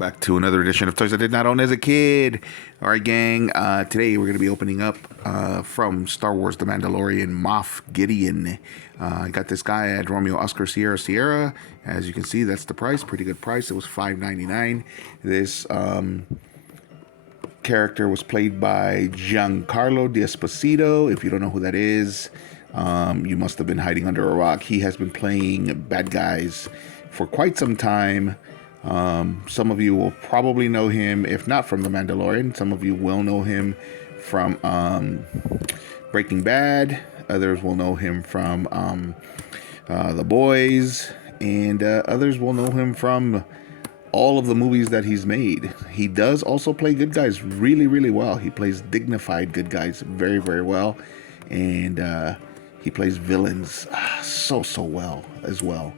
Back to another edition of Toys I Did Not Own as a Kid. All right, gang. Today we're going to be opening up from Star Wars The Mandalorian, Moff Gideon. I got this guy at Romeo Oscar Sierra Sierra. As you can see, that's the price. Pretty good price. It was $5.99. This character was played by Giancarlo D'Esposito. If you don't know who that is, you must have been hiding under a rock. He has been playing bad guys for quite some time. Some of you will probably know him, if not from The Mandalorian. Some of you will know him from Breaking Bad. Others will know him from The Boys. And others will know him from all of the movies that he's made. He does also play good guys really, really well. He plays dignified good guys very, very well. And he plays villains so well as well.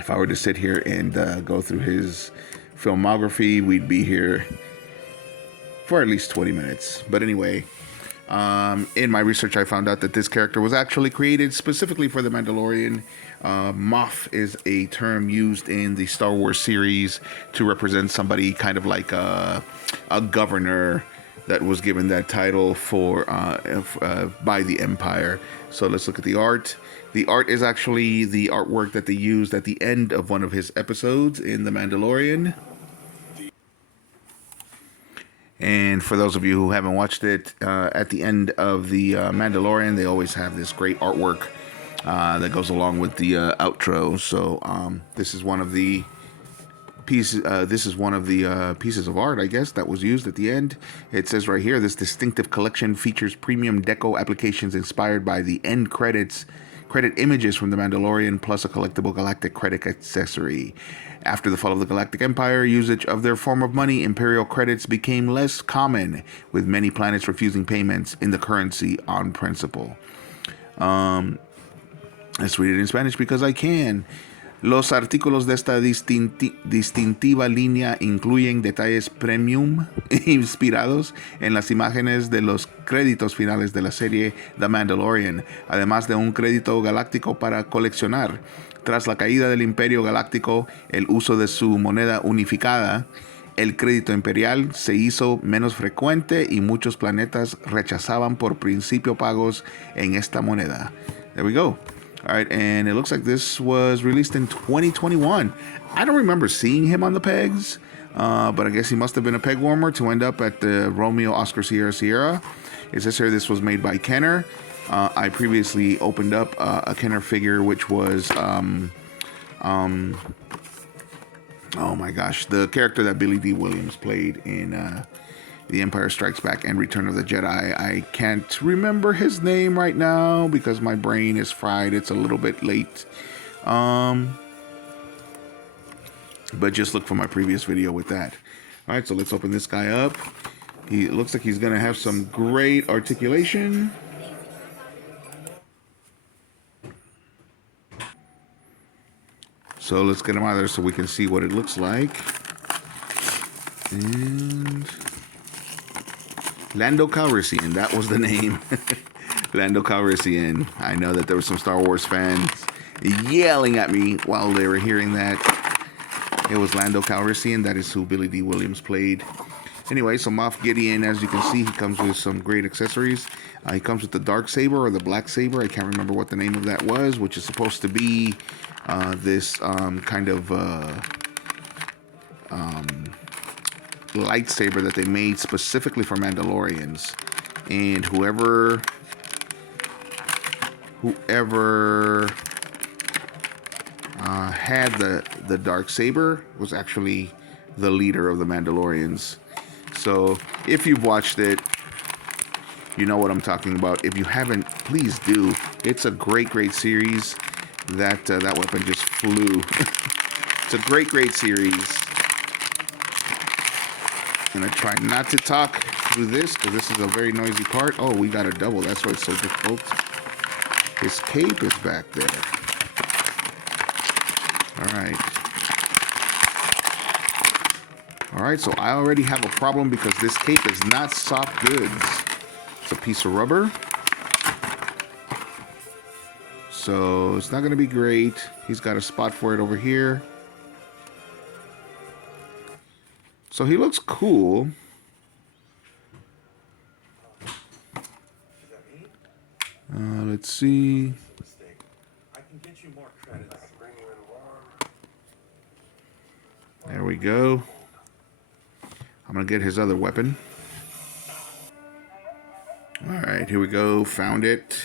If I were to sit here and go through his filmography, we'd be here for at least 20 minutes. But anyway, in my research, I found out that this character was actually created specifically for The Mandalorian. Moff is a term used in the Star Wars series to represent somebody kind of like a governor that was given that title for by the Empire. So let's look at the art. The art is actually the artwork that they used at the end of one of his episodes in The Mandalorian. And for those of you who haven't watched it, at the end of The Mandalorian, they always have this great artwork that goes along with the outro. So this is one of the pieces. Pieces of art, I guess, that was used at the end. It says right here, this distinctive collection features premium deco applications inspired by the end credit images from The Mandalorian, plus a collectible galactic credit accessory. After the fall of the Galactic Empire, usage of their form of money, Imperial credits, became less common, with many planets refusing payments in the currency on principle. Let's read it in Spanish because I can. Los artículos de esta distintiva línea incluyen detalles premium inspirados en las imágenes de los créditos finales de la serie The Mandalorian, además de un crédito galáctico para coleccionar. Tras la caída del Imperio Galáctico, el uso de su moneda unificada, el crédito imperial, se hizo menos frecuente y muchos planetas rechazaban por principio pagos en esta moneda. There we go. All right, and it looks like this was released in 2021. I don't remember seeing him on the pegs, but I guess he must have been a peg warmer to end up at the Romeo Oscar Sierra Sierra. It says here this was made by Kenner. I previously opened up a Kenner figure, which was, oh my gosh, the character that Billy D. Williams played in The Empire Strikes Back and Return of the Jedi. I can't remember his name right now because my brain is fried. It's a little bit late. But just look for my previous video with that. All right, so let's open this guy up. It looks like he's going to have some great articulation. So let's get him out of there so we can see what it looks like. And Lando Calrissian, that was the name. Lando Calrissian. I know that there were some Star Wars fans yelling at me while they were hearing that. It was Lando Calrissian. That is who Billy D. Williams played. Anyway, so Moff Gideon, as you can see, he comes with some great accessories. He comes with the dark saber or the black saber. I can't remember what the name of that was, which is supposed to be this kind of lightsaber that they made specifically for Mandalorians. And whoever had the dark saber was actually the leader of the Mandalorians. So if you've watched it, you know what I'm talking about. If you haven't, please do. It's a great series. That weapon just flew. It's a great series. I'm gonna try not to talk through this because this is a very noisy part. Oh, we got a double. That's why it's so difficult. His cape is back there. All right, so I already have a problem because this cape is not soft goods. It's a piece of rubber. So it's not going to be great. He's got a spot for it over here. So he looks cool. Let's see. There we go. I'm going to get his other weapon. Alright, here we go. Found it.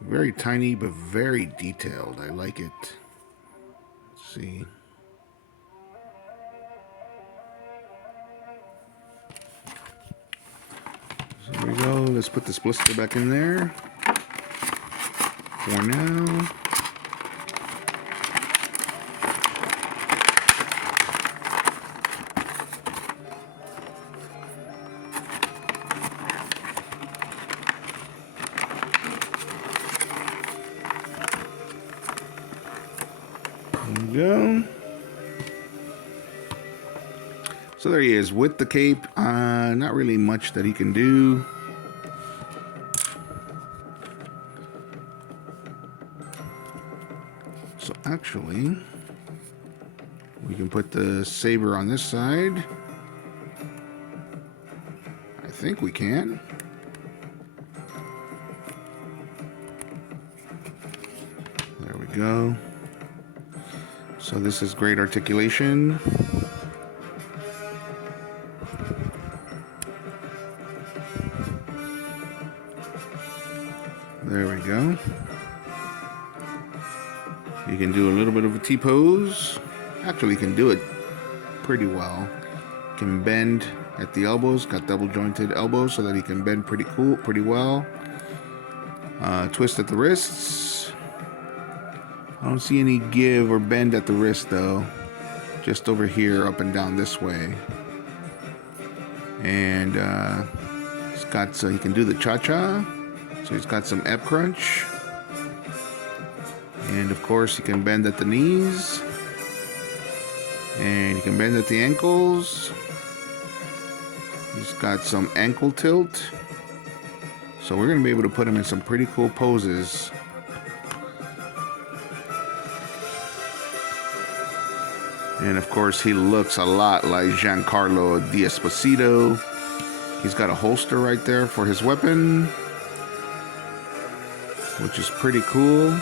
Very tiny, but very detailed. I like it. Let's see. So there we go. Let's put this blister back in there. For now. Go. So there he is with the cape. Not really much that he can do. So actually, we can put the saber on this side. I think we can. There we go. So this is great articulation. There we go. You can do a little bit of a T-pose. Actually, you can do it pretty well. Can bend at the elbows. Got double jointed elbows so that he can bend pretty well. Twist at the wrists. I don't see any give or bend at the wrist though. Just over here, up and down this way. And he's got, so he can do the cha-cha. So he's got some ebb crunch. And of course he can bend at the knees. And he can bend at the ankles. He's got some ankle tilt. So we're going to be able to put him in some pretty cool poses. And of course, he looks a lot like Giancarlo D'Esposito. He's got a holster right there for his weapon, which is pretty cool.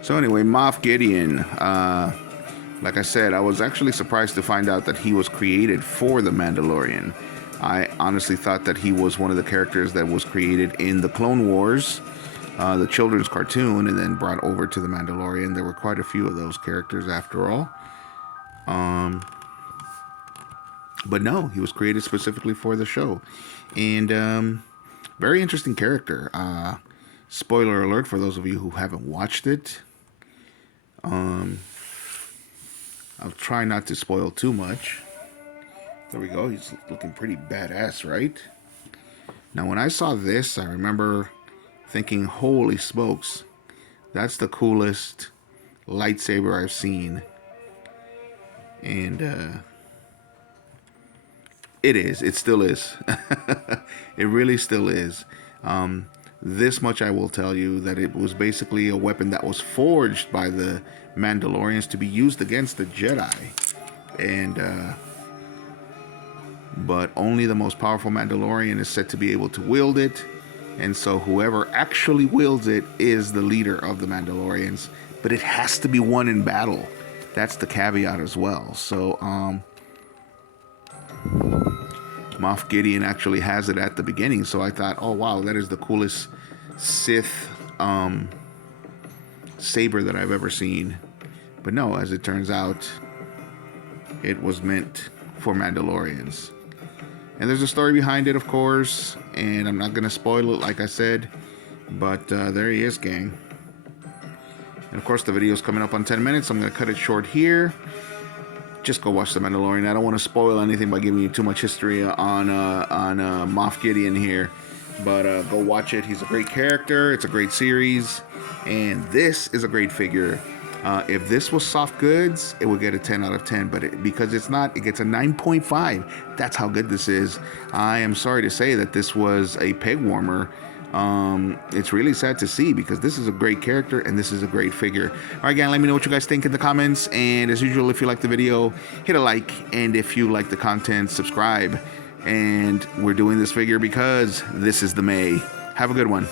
So anyway, Moff Gideon, like I said, I was actually surprised to find out that he was created for The Mandalorian. I honestly thought that he was one of the characters that was created in the Clone Wars, the children's cartoon, and then brought over to The Mandalorian. There were quite a few of those characters after all. But no, he was created specifically for the show. And very interesting character. Spoiler alert for those of you who haven't watched it. I'll try not to spoil too much. There we go. He's looking pretty badass, right? Now, when I saw this, I remember thinking, holy smokes, that's the coolest lightsaber I've seen. And it is. It still is. It really still is. This much I will tell you, that it was basically a weapon that was forged by the Mandalorians to be used against the Jedi. And but only the most powerful Mandalorian is said to be able to wield it. And so whoever actually wields it is the leader of the Mandalorians. But it has to be won in battle. That's the caveat as well. So Moff Gideon actually has it at the beginning. So I thought, oh wow, that is the coolest Sith saber that I've ever seen. But no, as it turns out, it was meant for Mandalorians. And there's a story behind it, of course, and I'm not going to spoil it, like I said. But there he is, gang. And of course, the video is coming up on 10 minutes. I'm going to cut it short here. Just go watch The Mandalorian. I don't want to spoil anything by giving you too much history on Moff Gideon here. But go watch it. He's a great character. It's a great series. And this is a great figure. If this was soft goods, it would get a 10 out of 10, but because it's not, it gets a 9.5. That's how good this is. I am sorry to say that this was a peg warmer. It's really sad to see because this is a great character and this is a great figure. All right, gang, let me know what you guys think in the comments. And as usual, if you like the video, hit a like. And if you like the content, subscribe. And we're doing this figure because this is the May. Have a good one.